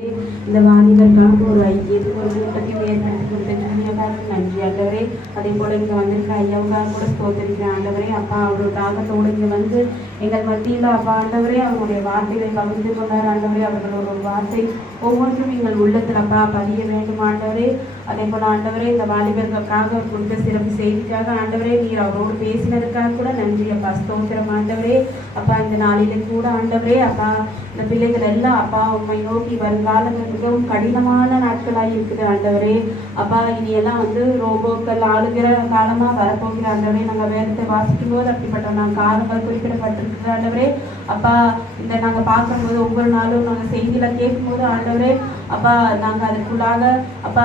இந்த வாலிபருக்காக ஒரு ஐக்கியத்துக்கு ஒரு கூட்டத்தையும் ஏற்படுத்தி கொடுத்ததுக்காக நன்றி ஆண்டவரே. அதே போல இங்க வந்திருக்க ஐயாவுக்காக கூட ஸ்தோத்திரிக்கிறேன் ஆண்டவரே. அப்பா அவரோட தாகத்தோடு இங்க வந்து எங்கள் மத்தியில் அப்பா ஆண்டவரே அவருடைய வார்த்தைகளை பகிர்ந்து கொண்டார் ஆண்டவரே. அவர்களோட ஒரு வார்த்தை ஒவ்வொன்றும் எங்கள் உள்ளத்தில் அப்பா பதிய வேண்டும் ஆண்டவரே. அதே போல ஆண்டவரே இந்த வாலிபர்களுக்காக கொடுத்த சிறப்பு செய்திக்காக ஆண்டவரே நீர் அவரோடு பேசினதுக்காக கூட நன்றி அப்பா, ஸ்தோத்திரம் ஆண்டவரே. அப்பா இந்த நாளிலே கூட ஆண்டவரே அப்பா இந்த பிள்ளைகள் எல்லாம் அப்பா உண்மை நோக்கி வருங்காலங்கள் மிகவும் கடினமான நாட்களாக இருக்குது ஆண்டவரே. அப்பா இனி எல்லாம் வந்து ரோபோக்கள் ஆளுகிற காலமா வரப்போகிற ஆண்டவரே. நாங்கள் வேதத்தை வாசிக்கும் போது அப்படிப்பட்ட காலங்கள் குறிப்பிடப்பட்டிருக்குது ஆண்டவரே. அப்பா இந்த நாங்கள் பார்க்கும்போது ஒவ்வொரு நாளும் நாங்கள் செய்தியில கேட்கும்போது ஆண்டவரே அப்பா நாங்கள் அதுக்குள்ளாக அப்பா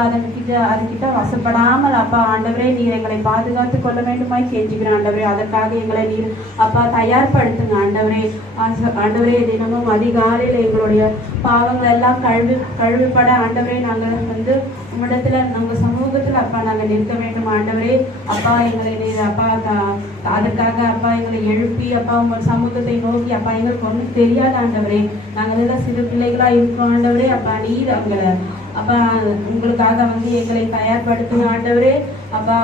அதுக்கிட்ட வசப்படாமல் அப்பா ஆண்டவரே நீர் எங்களை பாதுகாத்து கொள்ள வேண்டுமாய் கெஞ்சுகிறேன் ஆண்டவரே. அதற்காக எங்களை நீர் அப்பா தயார்படுத்துங்க ஆண்டவரே. ஆண்டவரே தினமும் அதிகாலையில் எங்களுடைய பாவங்கள் எல்லாம் கழுவிப்பட ஆண்டவரே நாங்கள் வந்து உம்மிடத்துல நம்ம சமூகத்தில் அப்பா நாங்கள் நிற்க வேண்டும் ஆண்டவரே. அப்பா எங்களை நீர் அப்பா அதற்காக அப்பா எங்களை எழுப்பி அப்பா உங்கள் சமூகத்தை நோக்கி அப்பா எங்களுக்கு ஒன்றும் தெரியாத ஆண்டவரே. நாங்கள் எல்லாம் சிறு பிள்ளைகளா இருக்கிறோம் ஆண்டவரே. அப்பா நீர் எங்களை அப்பா உங்களுக்காக வந்து எங்களை தயார்படுத்துங்க ஆண்டவரே. அப்பா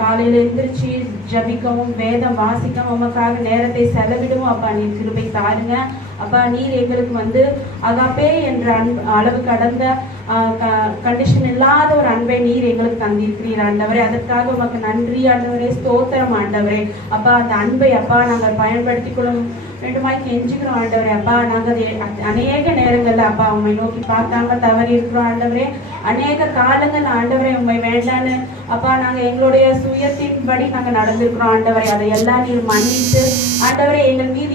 காலையில எந்திரிச்சு ஜபிக்கவும் வேதம் வாசிக்கவும் உமக்காக நேரத்தை செலவிடுவோம் அப்பா நீர் கிருபை தாருங்க அப்பா. நீர் எங்களுக்கு வந்து அகாப்பே என்ற அளவு கடந்த கண்டிஷன் இல்லாத ஒரு அன்பை நீர் எங்களுக்கு தந்திருக்கிறீர் ஆண்டவரே. அதற்காக உமக்கு நன்றி ஆண்டவரே, ஸ்தோத்திரம் ஆண்டவரே. அப்பா அந்த அன்பை அப்பா நாங்கள் பயன்படுத்திக் கொள்ள வேண்டுமாய் கெஞ்சுக்கிறோம் ஆண்டவரே. அப்பா நாங்கள் அநேக நேரங்கள்ல அப்பா உண்மை நோக்கி பார்த்தாங்க தவறி இருக்கிறோம் ஆண்டவரே. அநேக காலங்கள் ஆண்டவரே உண்மை வேண்டான்னு அப்பா நாங்கள் எங்களுடைய சுயத்தின்படி நாங்கள் நடந்திருக்கிறோம் ஆண்டவரே. அதை எல்லாம் நீர் மன்னித்து ஆண்டவரே எங்கள் மீது